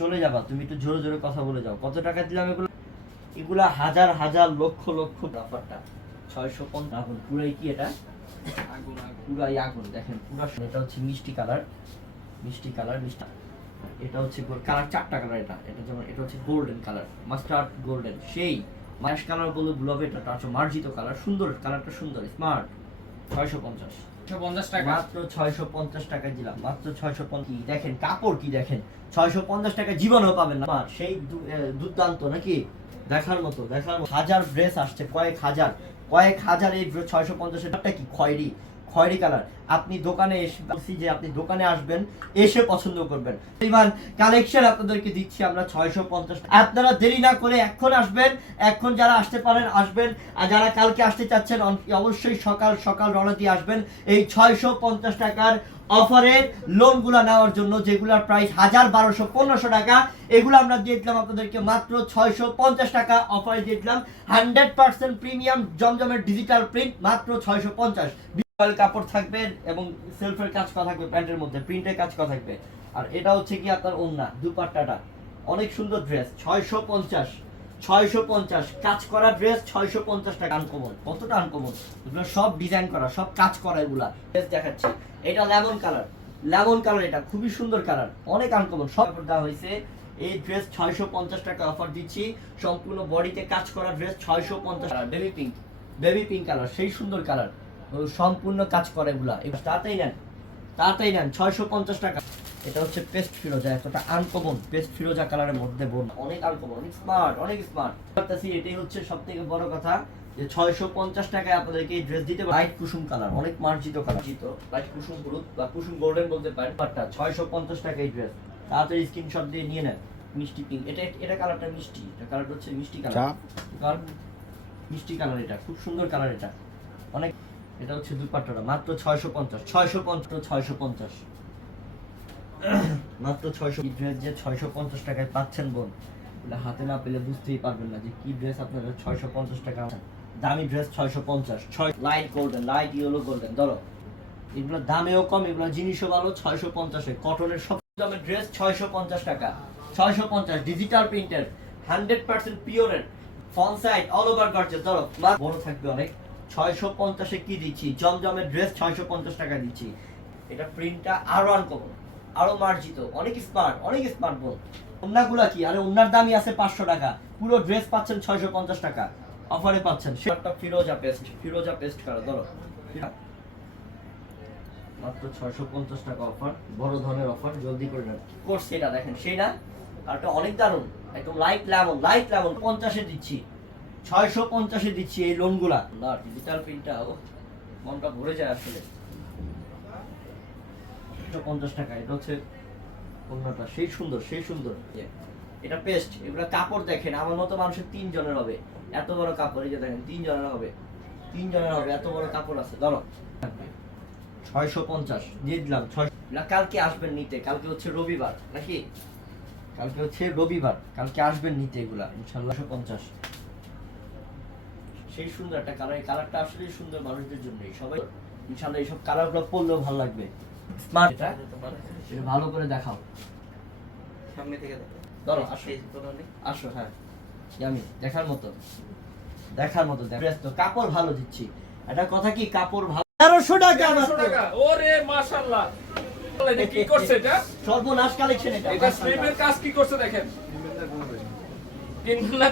চলে যাবা তুমি একটু জোরে জোরে কথা বলে যাও। কত টাকা দিলাম এগুলো? এগুলা হাজার হাজার লক্ষ লক্ষ ব্যাপারটা। ছয়শো পঞ্চাশ আগুন পুরাই কি এটা? আগুন পুরাই আগুন দেখেন পুরা এটা হচ্ছে মিষ্টি কালার মিষ্টি কালার মিষ্টি এটা হচ্ছে কালার চারটা কালার এটা। এটা যেমন এটা হচ্ছে গোল্ডেন কালার মাস্টার্ড গোল্ডেন সেই। মাস কালার বলে ব্লব এটা হচ্ছে মার্জিত কালার সুন্দর কালারটা সুন্দর স্মার্ট ছয়শো পঞ্চাশ। ছয়শো পঞ্চাশ টাকা। মাত্র দেখেন? কাপড় কি দেখেন? পঞ্চাশ টাকা পাবেন না। সেই দুর্দান্ত নাকি? দেখার মতো, দেখার হাজার ড্রেস আসছে, কয়েক হাজার। কয়েক হাজার এই ছয়শো পঞ্চাশ টাকা কি? খয়েরি। খয়েরি কালার। আপনি দোকানে এসে যে আপনি দোকানে আসবেন, এসে পছন্দ করবেন। পরিমাণ কালেকশন আপনাদেরকে দিচ্ছি আমরা ছয়শো পঞ্চাশ আপনারা দেরি না করে এখন আসবেন, এখন যারা আসতে পারেন, আসবেন। আর যারা কালকে আসতে চাচ্ছেন অবশ্যই সকাল সকাল রওনা দিয়ে আসবেন। এই ছয়শো পঞ্চাশ টাকার অফারের লোনগুলো নেওয়ার জন্য, যেগুলোর প্রাইস হাজার বারোশো, পনেরোশো টাকা, এগুলো আমরা দিয়ে দিলাম আপনাদেরকে মাত্র ছয়শো পঞ্চাশ টাকা অফারে দিয়ে দিলাম। হান্ড্রেড পার্সেন্ট প্রিমিয়াম জমজমের ডিজিটাল প্রিন্ট মাত্র ছয়শো পঞ্চাশ। কাপড় থাকবে এবং সেলফের কাজ করা থাকবে প্যান্টের মধ্যে প্রিন্টের কাজ করা থাকবে। আর এটা হচ্ছে কি আপনার ওন্না, দুপাট্টাটা। অনেক সুন্দর ড্রেস ছয়শো পঞ্চাশ ছয়শো পঞ্চাশ, কাজ করা ড্রেস ছয়শো পঞ্চাশ টাকা আনকমন কতটা আনকমন এগুলো সব ডিজাইন করা, সব কাজ করা এগুলা। ড্রেস দেখাচ্ছি। এটা লেমন কালার লেমন কালার এটা, খুবই সুন্দর কালার অনেক আনকমন সব দেওয়া হয়েছে। এই ড্রেস ছয়শো পঞ্চাশ টাকা অফার দিচ্ছি। সম্পূর্ণ বডিতে কাজ করা ড্রেস ছয়শো পঞ্চাশ baby pink baby pink colour সেই সুন্দর কালার সম্পূর্ণ কাজ করে এগুলা। তাড়াতাড়ি নেন তাড়াতাড়ি নেন ছয়শো পঞ্চাশ টাকা। এটা হচ্ছে পেস্ট ফিরোজা এতটা আনকমন পেস্ট ফিরোজা কালারের মধ্যে বোন অনেক আনকমন অনেক স্মার্ট অনেক স্মার্ট এটাই হচ্ছে সব থেকে বড় কথা যে ছয়শো পঞ্চাশ টাকায় আপনাদেরকে এই ড্রেস দিতে লাইট কুসুম কালার অনেক মার্জিত কালার জিত লাইট কুসুম হলুদ বা কুসুম গোল্ডেন বলতে পারেন। বাটটা ছয়শো পঞ্চাশ টাকা এই ড্রেস তাড়াতাড়ি স্ক্রিন স্ক্রিনশট দিয়ে নিয়ে নেন। মিষ্টি পিঙ্ক এটা এটা কালারটা মিষ্টি এটা কালারটা হচ্ছে মিষ্টি কালার কালার মিষ্টি কালার এটা খুব সুন্দর কালার এটা। এটা হচ্ছে দুপাট্টাটা মাত্র ছয়শো পঞ্চাশ ছয়শো পঞ্চাশ ছয়শো পঞ্চাশ। মাত্র ছয়শো ড্রেস যে ছয়শো পঞ্চাশ টাকায় পাচ্ছেন বোন? এটা হাতে না পেলে বুঝতেই পারবেন না যে কি ড্রেস আপনারা ছয়শো পঞ্চাশ টাকা। দামি ড্রেস ছয়শো পঞ্চাশ, ছয় light golden light yellow golden ধরো। এগুলো দামেও কম, এগুলো জিনিসও ভালো, ছয়শো পঞ্চাশে কটনের সব দামের ড্রেস ছয়শো পঞ্চাশ টাকা। ছয়শো পঞ্চাশ ডিজিটাল প্রিন্টের হান্ড্রেড পার্সেন্ট পিওরের von side all over gorgeous ধরো। বড় থাকবে অনেক। ছয়শো পঞ্চাশে কি দিচ্ছি? জমজমের ড্রেস ছয়শো পঞ্চাশ টাকা দিচ্ছি। এটা প্রিন্টটা আরও আনকমন আরও মার্জিত, অনেক স্মার্ট অনেক স্মার্ট বোন ওন্নাগুলা কি? আরে ওন্নার দামই আছে পাঁচশো টাকা। পুরো ড্রেস পাচ্ছেন ছয়শো পঞ্চাশ টাকা। অফারে পাচ্ছেন। সেটা ফিরোজা পেস্ট ফিরোজা পেস্ট করা, ধরো। মাত্র ছয়শো পঞ্চাশ টাকা অফার বড় ধরনের অফার জলদি করে নেন করছে এটা, দেখেন, সেই না? আর অনেক দারুণ। একদম লাইট লেমন লাইট লেমন পঞ্চাশে দিচ্ছি। ছয়শো পঞ্চাশে দিচ্ছি এই লোনগুলা না ডিজিটাল প্রিন্টটা ও মনটা ভরে যায় আসলে। পঞ্চাশ টাকা এটা হচ্ছে অন্যটা সেই সুন্দর সেই সুন্দর। এটা পেস্ট এগুলো কাপড় দেখেন আমার মতো মানুষের তিন জনের হবে। এত বড় কাপড় এই যে দেখেন তিন জনের হবে। তিন জনের হবে এত বড় কাপড় আছে ধরো। ছয়শো পঞ্চাশ দিয়ে দিলাম ছয় কালকে আসবেন নিতে কালকে হচ্ছে রবিবার নাকি? কালকে হচ্ছে রবিবার কালকে আসবেন নিতে এগুলা ইনশাল্লাহ। পঞ্চাশ। সেই সুন্দর একটা কালার এই কালারটা আসলে সুন্দর মানুষদের জন্যই। সবাই ইনশাল্লাহ এইসব কালারগুলো পরলেও ভালো লাগবে। স্মার্ট এটা? এটা ভালো করে দেখাও। সামনে থেকে ধরো আসো। আসো হ্যাঁ। আমি দেখার মতো। দেখার মতো দেখ। কাপড় ভালো দিচ্ছি। এটা কথা কি কাপড় ভালো তেরোশো টাকা টাকা? ওরে কি করছে এটা? সর্বনাশ কালেকশন এটা এটা স্লিপের কাজ কি করছে দেখেন? তিন ঘণ্টা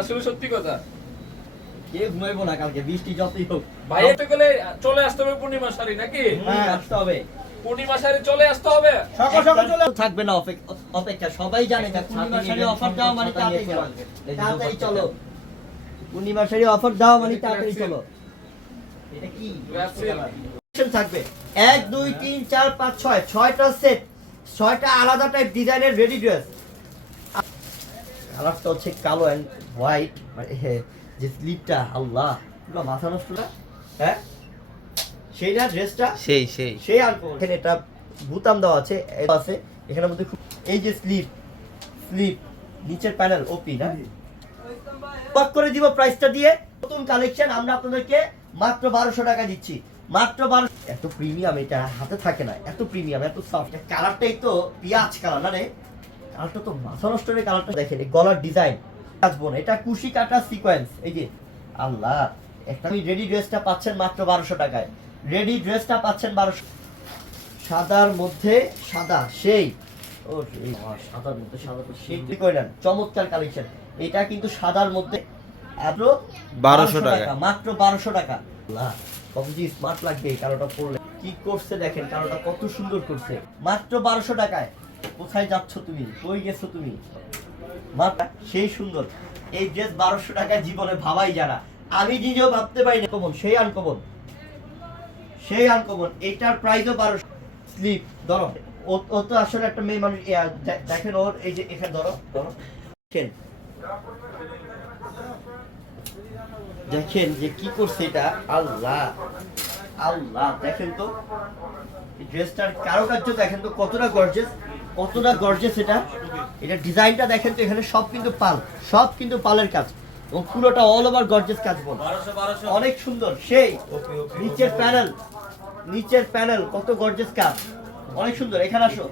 আসলে সত্যি কথা। কে ঘুমাইবো না কালকে? বৃষ্টি যতই হোক। ভাই এতে গেলে চলে আসতে হবে পূর্ণিমা শাড়ি নাকি? হ্যাঁ। আসতে হবে। পূর্ণিমা শাড়ি চলে আসতে হবে? সকাল সকাল চলে থাকবে না অপেক্ষা। সবাই জানে যে পূর্ণিমা শাড়ি অফার দাও মানে তাড়াতাড়ি তাড়াতাড়ি চলো পূর্ণিমা শাড়ি অফার দাও মানে তাড়াতাড়ি চলো। এটা কি? থাকবে। এক দুই তিন চার পাঁচ ছয়। ছয়টা সেট ছয়টা আলাদা টাইপ ডিজাইনের রেডি ড্রেস কালারটা হচ্ছে কালো অ্যান্ড হোয়াইট যে স্লিপটা আল্লাহ। পুরো মাথা নষ্টটা হ্যাঁ? সেই না ড্রেসটা সেই সেই। সেই আর এখানে এটা বুতাম দেওয়া আছে আছে। এখানের মধ্যে খুব এই যে স্লিপ স্লিপ নিচের প্যানেল ওপি না? পাক করে দিব প্রাইসটা দিয়ে। নতুন কালেকশন আমরা আপনাদেরকে মাত্র বারোশো টাকা দিচ্ছি। মাত্র বারো এত প্রিমিয়াম এটা হাতে থাকে না। এত প্রিমিয়াম এত সফট কালারটাই তো পেঁয়াজ কালার না রে? কালারটা তো মাথা নষ্ট হয়ে কালারটা দেখেন গলার ডিজাইন কাজবো না এটা কুশি কাটা সিকোয়েন্স এই যে আল্লাহ একটা রেডি ড্রেসটা পাচ্ছেন মাত্র বারোশো টাকায়। রেডি ড্রেসটা পাচ্ছেন বারোশো সাদার মধ্যে সাদা সেই। ও সাদার মধ্যে সাদা তো সেই। কইলেন চমৎকার কালেকশন এটা কিন্তু সাদার মধ্যে এত 1200 টাকা। মাত্র বারোশো টাকা। আল্লাহ, কত স্মার্ট লাগবে এই কালোটা পরলে। কি করছে দেখেন কালোটা কত সুন্দর করছে। মাত্র বারোশো টাকায়। কোথায় যাচ্ছ তুমি? কই গেছো তুমি? মাত্র সেই সুন্দর। এই ড্রেস বারোশো টাকায় জীবনে ভাবাই যারা আমি নিজেও ভাবতে পারি না। সেই সেই এটার প্রাইসও বারোশো। স্লিপ ধরো, ও তো আসলে একটা মেয়ে মানুষ দেখেন ওর, এই যে এখানে ধরো ধরো। দেখেন। যে কি করছে এটা। আল্লাহ আল্লাহ, দেখেন তো। ড্রেসটার কারুকার্য দেখেন তো, কতটা গর্জেস কতটা গর্জেস এটা। এটা ডিজাইনটা দেখেন তো এখানে সব কিন্তু পাল সব কিন্তু পালের কাজ। এবং পুরোটা অল ওভার গর্জেস কাজ বল। অনেক সুন্দর সেই। নিচের প্যানেল নিচের প্যানেল কত গর্জেস কাজ। অনেক সুন্দর এখানে আসো।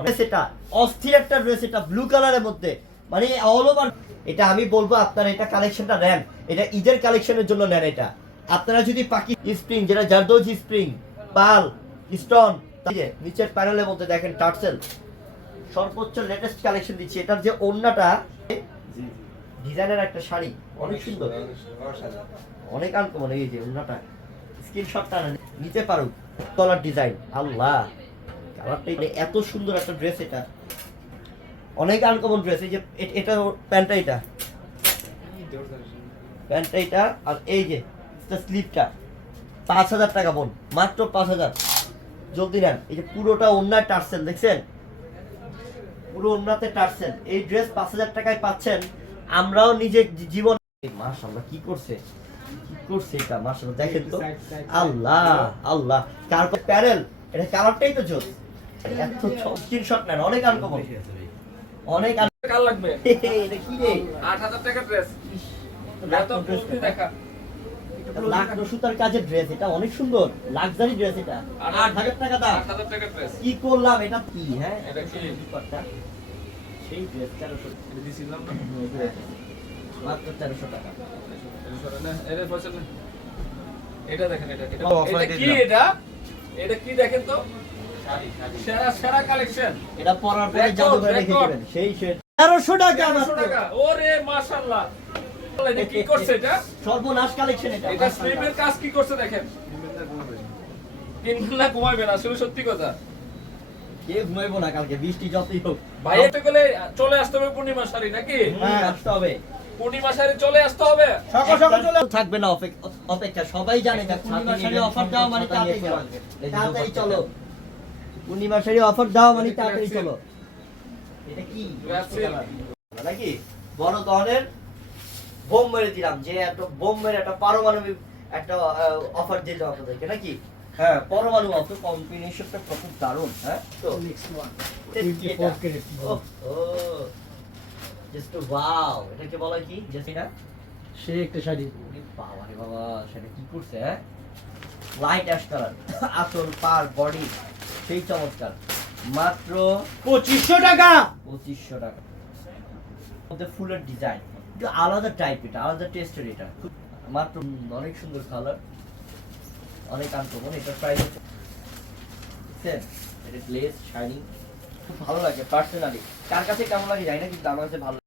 অনেক সেটা অস্থির একটা ড্রেস এটা ব্লু কালারের মধ্যে। মানে অল ওভার এটা আমি বলব আপনারা এটা কালেকশনটা নেন। এটা ঈদের কালেকশনের জন্য নেন এটা। আপনারা যদি পাকি স্প্রিং যেটা জারদৌজি স্প্রিং পাল স্টোন নিচের প্যানেলের মধ্যে দেখেন টার্সেল সর্বোচ্চ লেটেস্ট কালেকশন দিচ্ছি। এটার যে ওড়নাটা ডিজাইনের একটা শাড়ি। অনেক সুন্দর। অনেক আনকমন এই যে ওড়নাটা। স্ক্রিনশটটা নিতে পারো তলার ডিজাইন আল্লাহ! কালারটা এত সুন্দর একটা ড্রেস এটা। অনেক আনকমন ড্রেস এই যে এটা প্যান্টটা এটা। প্যান্টটা এটা। আর এই যে স্লিপটা পাঁচ হাজার টাকা বোন। মাত্র পাঁচ হাজার। জলদি নেন। এই যে পুরোটা অন্যায় টার্সেল দেখছেন? পুরো অন্যতে টার্সেল এই ড্রেস পাঁচ হাজার টাকায় পাচ্ছেন। আমরাও নিজে জীবন মাশাল্লাহ কি করছে? কি করছে এটা? মাশাল্লাহ দেখেন তো। আল্লাহ আল্লাহ। কার প্যারেল? এটা কালারটাই তো জোস। এত স্ক্রিনশট নেন অনেক আনকমন অনেক কার লাগবে? এটা কি রে? আট হাজার টাকা ড্রেস এত ফুলতি দেখা। সুতার কাজের ড্রেস এটা অনেক সুন্দর লাক্সারি ড্রেস এটা। আট আট হাজার টাকা দাম। আট হাজার টাকা ড্রেস কি করলাম এটা কি হ্যাঁ? এটা কি? ব্যাপারটা? সেই ড্রেস তেরোশো। দিছিলাম মাত্র তেরোশো টাকা। এটা সরে না, এটা পয়সা না। এটা দেখেন এটা এটা। ও, offline এটা দিয়ে কি এটা? এটা কি দেখেন তো? সেরা সেরা কালেকশন এটা পরার পরে Record, রেখে দিবেন। সেই সে তেরোশো টাকা তেরোশো মাত্র। টাকা। ওরে মাশাআল্লাহ। এটা কি করছে এটা? সর্বনাশ কালেকশন এটা। এটা স্লিপের কাজ কি করছে দেখেন? কিনবেন না ঘুমাইবেন আসলে সত্যি কথা। কে ঘুমাইবো না কালকে? বৃষ্টি যতই হোক। ভাই এটা গেলে চলে আসতে হবে পূর্ণিমা শাড়ি নাকি? হ্যাঁ। আসতে হবে। পূর্ণিমা শাড়ি চলে আসতে হবে। সকাল সকাল চলে থাকবে না অপেক্ষা। সবাই জানে যে পূর্ণিমা শাড়ি অফার দাও মানে তাড়াতাড়ি চলো। পূর্ণিমা শাড়ি অফার দাও মানে তাড়াতাড়ি চলো। এটা কি? নাকি? বড় ধরনের বোম মেরে দিলাম যে একটা বোম মেরে একটা পারমাণবিক একটা অফার দিলাম আপনাদেরকে নাকি? হ্যাঁ পরমাণু অত কম্বিনেশনটা কত দারুণ হ্যাঁ? তো জাস্ট ওয়াও এটাকে বলা কি এটা সে একটা শাড়ি। বাবা রে বাবা সেটা কি করছে হ্যাঁ? লাইট অ্যাশ কালার আসল পার বডি সেই চমৎকার। মাত্র পঁচিশশো টাকা! পঁচিশশো টাকা। ফুলের ডিজাইন একটু আলাদা টাইপ এটা, আলাদা টেস্টের এটা। খুব- মাত্র অনেক সুন্দর কালার অনেক আনকমন এটা প্রাইস হচ্ছে এটা গ্লেজ শাইনিং খুব ভালো লাগে পার্সোনালি কার কাছে কেমন লাগে জানি না, কিন্তু আমার কাছে ভালো